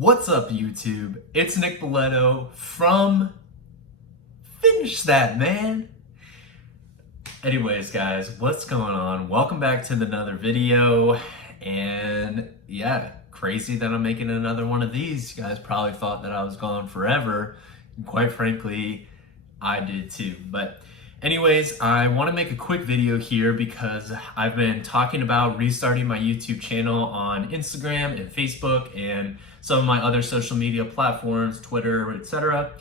What's up, YouTube? It's Nick Boletto from Finish That, Man. Anyways, guys, what's going on? Welcome back to another video. And yeah, crazy that I'm making another one of these. You guys probably thought that I was gone forever. And quite frankly, I did too. But anyways, I want to make a quick video here because I've been talking about restarting my YouTube channel on Instagram and Facebook and some of my other social media platforms, Twitter, etc.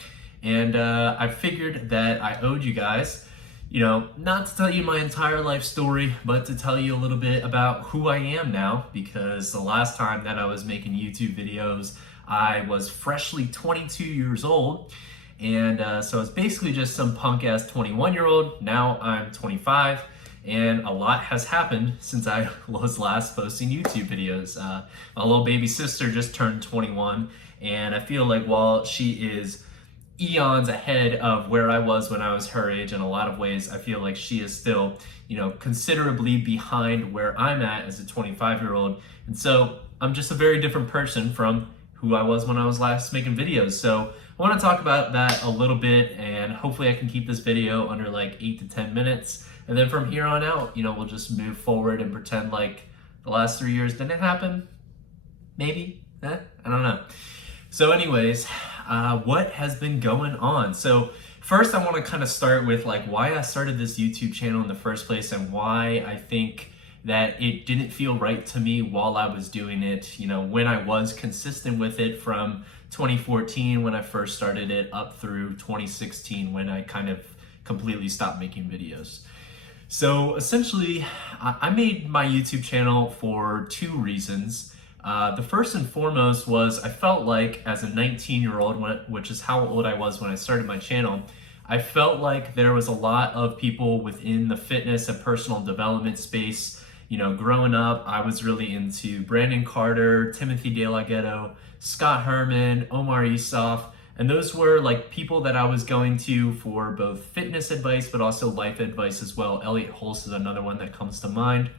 And I figured that I owed you guys, not to tell you my entire life story, but to tell you a little bit about who I am now, because the last time that I was making YouTube videos, I was freshly 22 years old. And so it's basically just some punk ass 21-year-old. Now I'm 25, and a lot has happened since I was last posting YouTube videos. My little baby sister just turned 21, and I feel like while she is eons ahead of where I was when I was her age in a lot of ways, I feel like she is still, considerably behind where I'm at as a 25-year-old. And so I'm just a very different person from who I was when I was last making videos. So I want to talk about that a little bit, and hopefully I can keep this video under like 8 to 10 minutes. And then from here on out, we'll just move forward and pretend like the last 3 years didn't happen. Maybe, I don't know. So anyways, what has been going on? So first I want to kind of start with like why I started this YouTube channel in the first place and why I think that it didn't feel right to me while I was doing it, when I was consistent with it from 2014 when I first started it up through 2016 when I kind of completely stopped making videos. So essentially, I made my YouTube channel for two reasons. The first and foremost was I felt like as a 19-year-old, which is how old I was when I started my channel, I felt like there was a lot of people within the fitness and personal development space. Growing up, I was really into Brandon Carter, Timothy De La Ghetto, Scott Herman, Omar Isuf, and those were like people that I was going to for both fitness advice, but also life advice as well. Elliot Hulse is another one that comes to mind.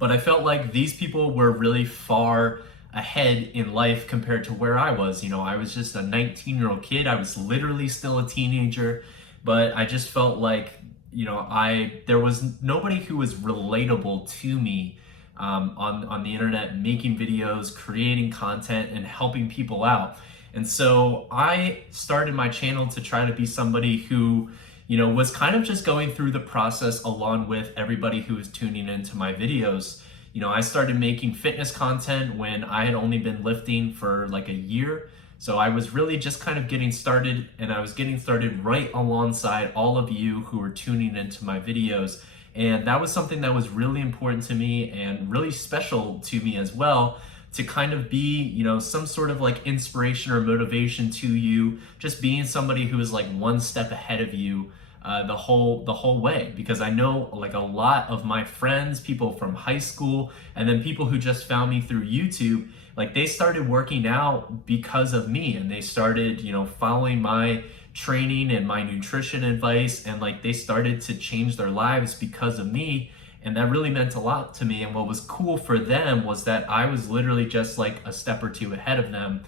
But I felt like these people were really far ahead in life compared to where I was. I was just a 19-year-old kid. I was literally still a teenager, but I just felt like, there was nobody who was relatable to me on the internet, making videos, creating content, and helping people out. And so I started my channel to try to be somebody who, was kind of just going through the process along with everybody who was tuning into my videos. I started making fitness content when I had only been lifting for like a year. So I was really just kind of getting started, and I was getting started right alongside all of you who were tuning into my videos. And that was something that was really important to me and really special to me as well, to kind of be, some sort of like inspiration or motivation to you, just being somebody who is like one step ahead of you the whole way. Because I know like a lot of my friends, people from high school, and then people who just found me through YouTube, like they started working out because of me, and they started, following my training and my nutrition advice, and like they started to change their lives because of me. And that really meant a lot to me. And what was cool for them was that I was literally just like a step or two ahead of them.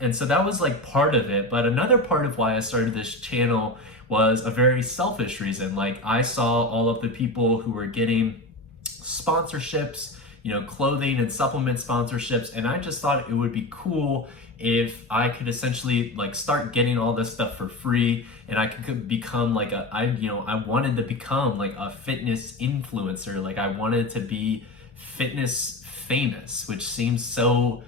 And so that was like part of it. But another part of why I started this channel was a very selfish reason. Like I saw all of the people who were getting sponsorships, clothing and supplement sponsorships. And I just thought it would be cool if I could essentially like start getting all this stuff for free, and I could become like I wanted to become like a fitness influencer. Like I wanted to be fitness famous, which seems so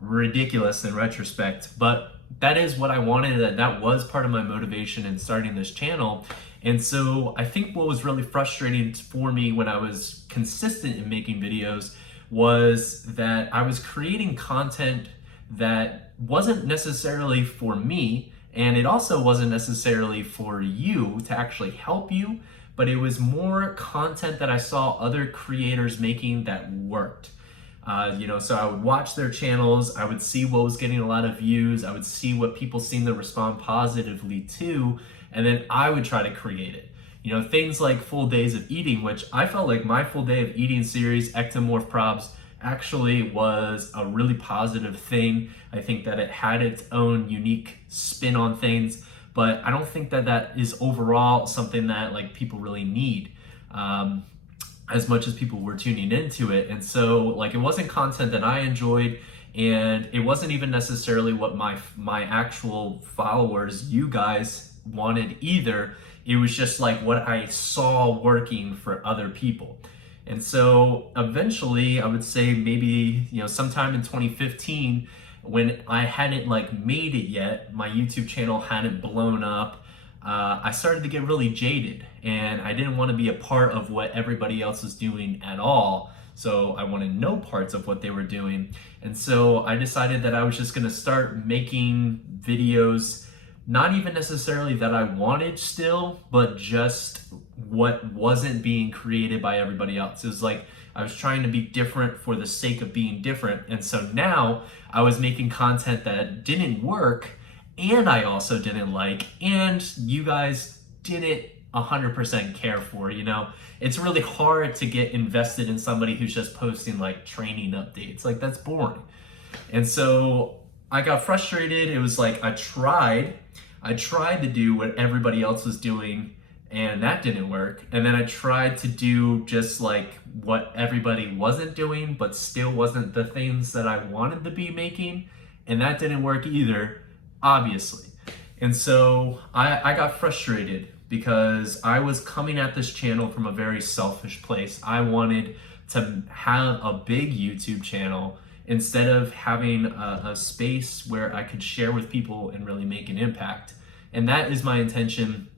ridiculous in retrospect, but that is what I wanted. That was part of my motivation in starting this channel. And so I think what was really frustrating for me when I was consistent in making videos was that I was creating content that wasn't necessarily for me, and it also wasn't necessarily for you to actually help you, but it was more content that I saw other creators making that worked. So I would watch their channels, I would see what was getting a lot of views, I would see what people seemed to respond positively to, and then I would try to create it. Things like Full Days of Eating, which I felt like my Full Day of Eating series, Ectomorph Probs, actually was a really positive thing. I think that it had its own unique spin on things, but I don't think that that is overall something that like people really need. As much as people were tuning into it. And so like it wasn't content that I enjoyed, and it wasn't even necessarily what my actual followers, you guys, wanted either. It was just like what I saw working for other people. And so eventually I would say maybe, sometime in 2015, when I hadn't like made it yet, my YouTube channel hadn't blown up, I started to get really jaded, and I didn't want to be a part of what everybody else was doing at all. So I wanted no parts of what they were doing. And so I decided that I was just going to start making videos, not even necessarily that I wanted still, but just what wasn't being created by everybody else. It was like I was trying to be different for the sake of being different. And so now I was making content that didn't work, and I also didn't like, and you guys didn't 100% care for. It's really hard to get invested in somebody who's just posting like training updates. Like, that's boring. And so I got frustrated. It was like I tried to do what everybody else was doing, and that didn't work. And then I tried to do just like what everybody wasn't doing, but still wasn't the things that I wanted to be making, and that didn't work either, obviously. And so I got frustrated because I was coming at this channel from a very selfish place. I wanted to have a big YouTube channel instead of having a space where I could share with people and really make an impact. And that is my intention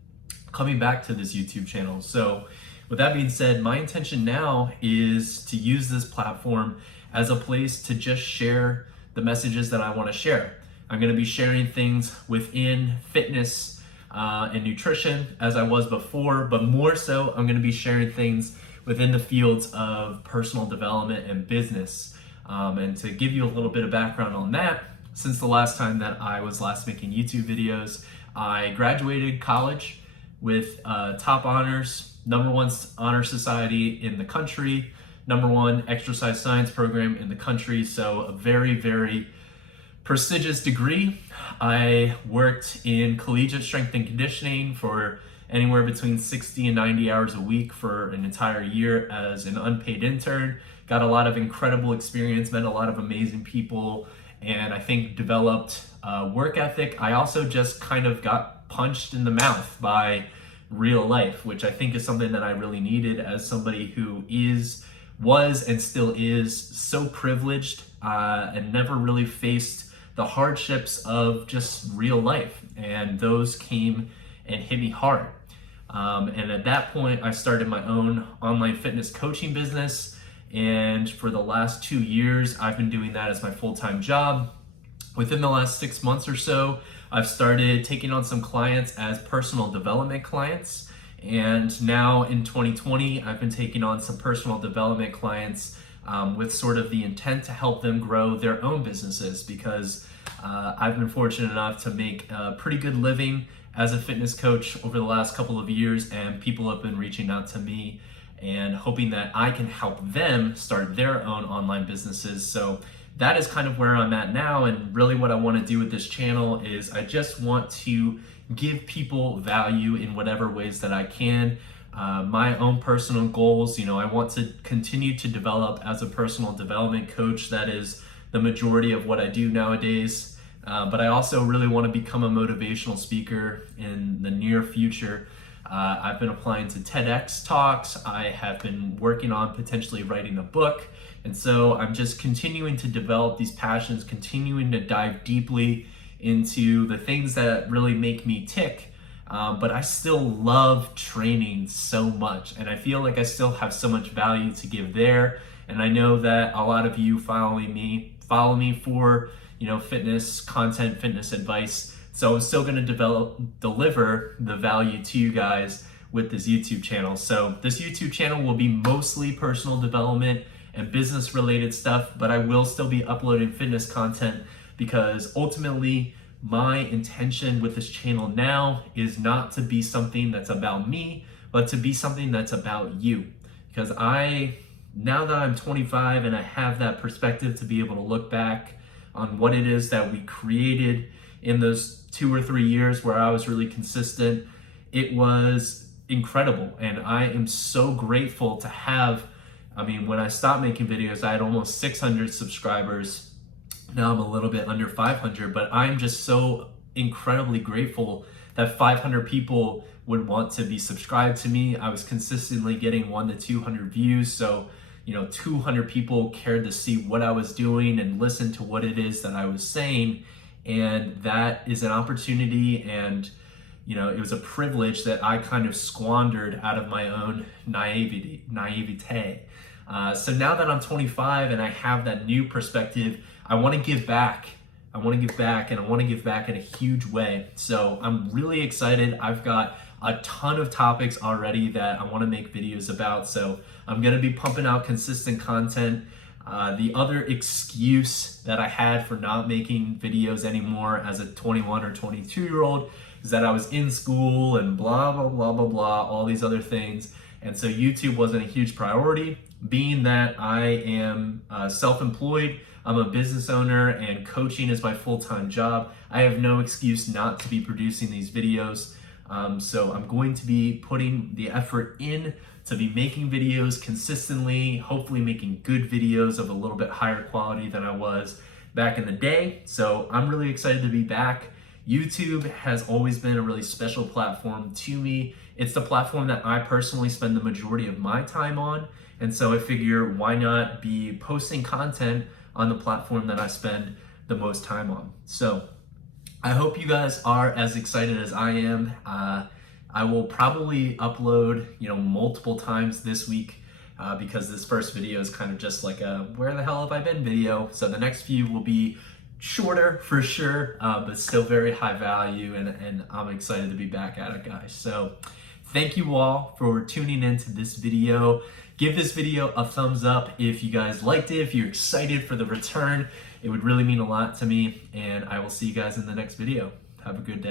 coming back to this YouTube channel. So with that being said, my intention now is to use this platform as a place to just share the messages that I want to share. I'm going to be sharing things within fitness and nutrition as I was before, but more so I'm going to be sharing things within the fields of personal development and business. And to give you a little bit of background on that, since the last time that I was last making YouTube videos, I graduated college with top honors, #1 honor society in the country, #1 exercise science program in the country. So a very, very prestigious degree. I worked in collegiate strength and conditioning for anywhere between 60 and 90 hours a week for an entire year as an unpaid intern. Got a lot of incredible experience, met a lot of amazing people, and I think developed work ethic. I also just kind of got punched in the mouth by real life, which I think is something that I really needed as somebody who was and still is so privileged and never really faced the hardships of just real life. And those came and hit me hard. And at that point, I started my own online fitness coaching business. And for the last 2 years, I've been doing that as my full-time job. Within the last 6 months or so, I've started taking on some clients as personal development clients. And now in 2020, I've been taking on some personal development clients with sort of the intent to help them grow their own businesses, because I've been fortunate enough to make a pretty good living as a fitness coach over the last couple of years, and people have been reaching out to me and hoping that I can help them start their own online businesses. So that is kind of where I'm at now, and really what I want to do with this channel is I just want to give people value in whatever ways that I can. My own personal goals, I want to continue to develop as a personal development coach. That is the majority of what I do nowadays. But I also really want to become a motivational speaker in the near future. I've been applying to TEDx talks. I have been working on potentially writing a book. And so I'm just continuing to develop these passions, continuing to dive deeply into the things that really make me tick. But I still love training so much, and I feel like I still have so much value to give there. And I know that a lot of you follow me for, fitness content, fitness advice. So I'm still going to deliver the value to you guys with this YouTube channel. So this YouTube channel will be mostly personal development and business related stuff, but I will still be uploading fitness content, because ultimately my intention with this channel now is not to be something that's about me, but to be something that's about you. Because I now that I'm 25 and I have that perspective to be able to look back on what it is that we created in those 2 or 3 years where I was really consistent, it was incredible. And I am so grateful to have, I mean, when I stopped making videos, I had almost 600 subscribers. Now I'm a little bit under 500, but I'm just so incredibly grateful that 500 people would want to be subscribed to me. I was consistently getting 100 to 200 views. So, 200 people cared to see what I was doing and listen to what it is that I was saying. And that is an opportunity, and it was a privilege that I kind of squandered out of my own naivete. So now that I'm 25 and I have that new perspective, I want to give back. I want to give back, and I want to give back in a huge way. So I'm really excited. I've got a ton of topics already that I want to make videos about. So I'm going to be pumping out consistent content. The other excuse that I had for not making videos anymore as a 21 or 22-year-old is that I was in school and blah, blah, blah, blah, blah, all these other things. And so YouTube wasn't a huge priority. Being that I am self-employed, I'm a business owner, and coaching is my full-time job, I have no excuse not to be producing these videos. So I'm going to be putting the effort in to be making videos consistently, hopefully making good videos of a little bit higher quality than I was back in the day. So I'm really excited to be back. YouTube has always been a really special platform to me. It's the platform that I personally spend the majority of my time on. And so I figure, why not be posting content on the platform that I spend the most time on? So I hope you guys are as excited as I am. I will probably upload, multiple times this week because this first video is kind of just like a where the hell have I been video. So the next few will be shorter for sure, but still very high value, and I'm excited to be back at it, guys. So thank you all for tuning into this video. Give this video a thumbs up if you guys liked it, if you're excited for the return. It would really mean a lot to me, and I will see you guys in the next video. Have a good day.